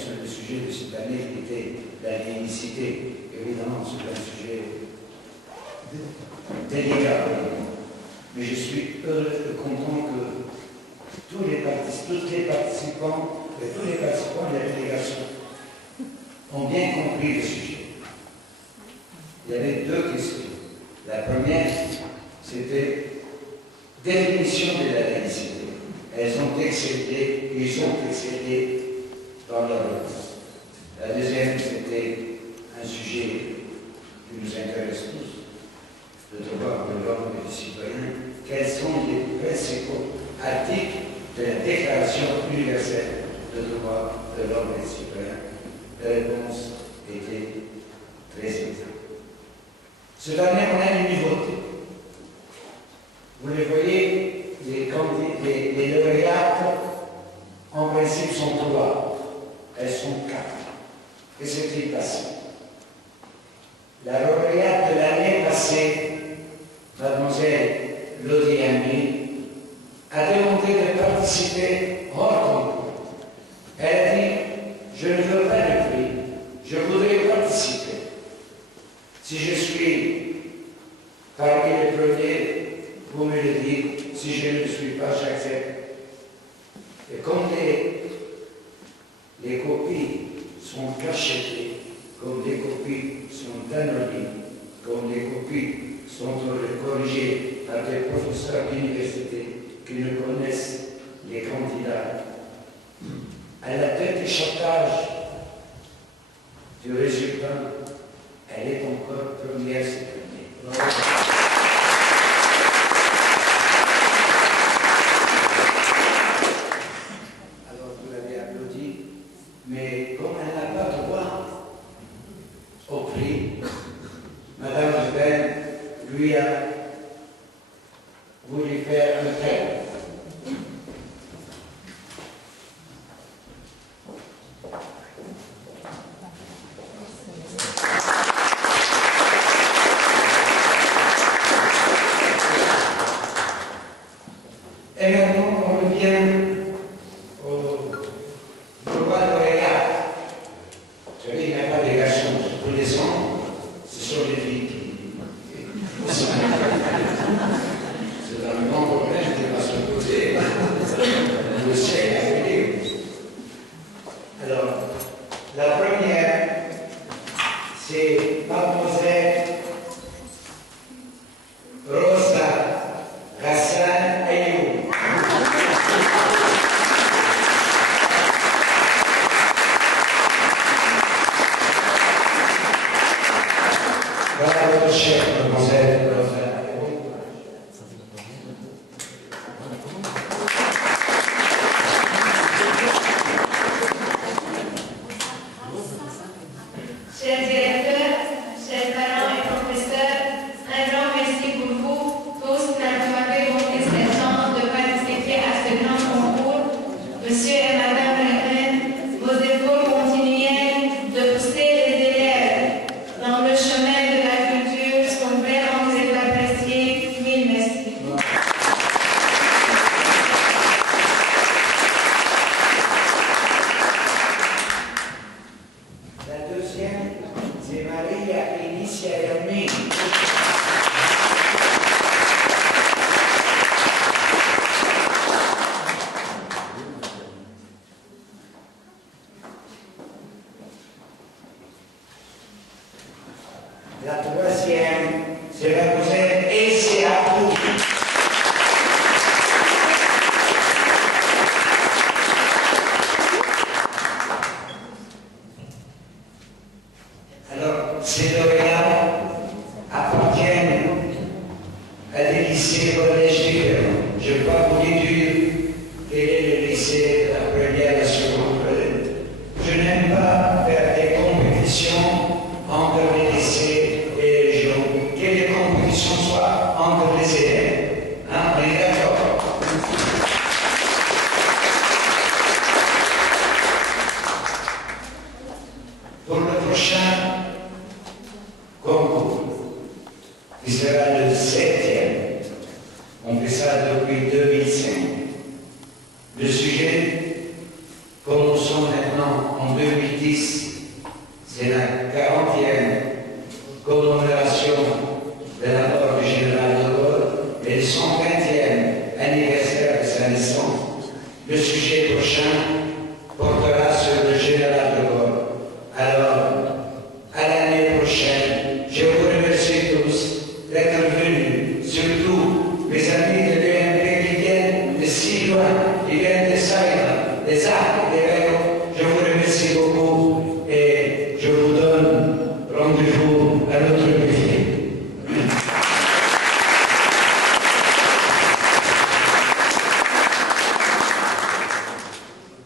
sur le sujet de cette année qui était la laïcité. Évidemment, c'est un sujet délicat. Mais je suis heureux et content que tous les participants de la délégation ont bien compris le sujet. Il y avait deux questions. La première, c'était définition de la laïcité. Ils ont excellé dans leur réponse. La deuxième, c'était un sujet qui nous intéresse tous, le droit de l'homme et du citoyen. Quels sont les principaux articles de la Déclaration universelle des droits de l'homme et du citoyen? La réponse était très exacte. Cette année, on a une nouveauté. Vous les voyez, les lauréates, en principe, sont trois. Elles sont quatre. Et c'est passé. La lauréate de l'année passée, mademoiselle Lodiami, a demandé de participer hors concours. Elle a dit, je ne veux pas le prix, je voudrais participer. Si je suis parmi les premiers, vous me le dites. Si je ne le suis pas, j'accepte. Et comme les copies sont cachetées, comme les copies sont anonymes, comme les copies sont corrigées par des professeurs d'université qui ne connaissent les candidats, à la tête du chantage du résultat, elle est encore première cette année. Alors vous l'avez applaudi, mais comme elle n'a pas droit au prix, Madame Le Pen lui a voulu faire un prêt. Et maintenant, on revient au droit lauréat. Vous savez, il n'y a pas de garçons. Pour les hommes, ce sont les filles qui sont. C'est un grand problème qui va se poser. Le ciel a été. Alors, la première, c'est Mademoiselle Rosa Hassan Ayoub. Bravo, votre chère Mademoiselle Rosa Ayoub. Chers directeurs, chers parents et professeurs, un grand merci pour vous tous d'avoir montré cette chance de participer à ce grand concours. Monsieur et Madame Le Pen, vos efforts continuels de pousser les élèves dans le chemin de la culture sont vraiment très appréciés. Mille merci. La deuxième, c'est Maria Inicia Hermine. La troisième, c'est Mademoiselle Essie Abou. Alors, ces lauréats appartiennent à des lycées collèges différents. Je ne vais pas vous dire quel est le lycée de la première et la seconde. Je n'aime pas faire des compétitions entre les lycées et En 2010, c'est la 40e commémoration de la mort du général de Gaulle et le 120e anniversaire de sa naissance. Le sujet prochain portera sur le général de Gaulle. Alors, à l'année prochaine, je vous remercie tous d'être venus, surtout mes amis de l'UMP qui viennent de si loin, qui viennent de Saïda, des Arcs, des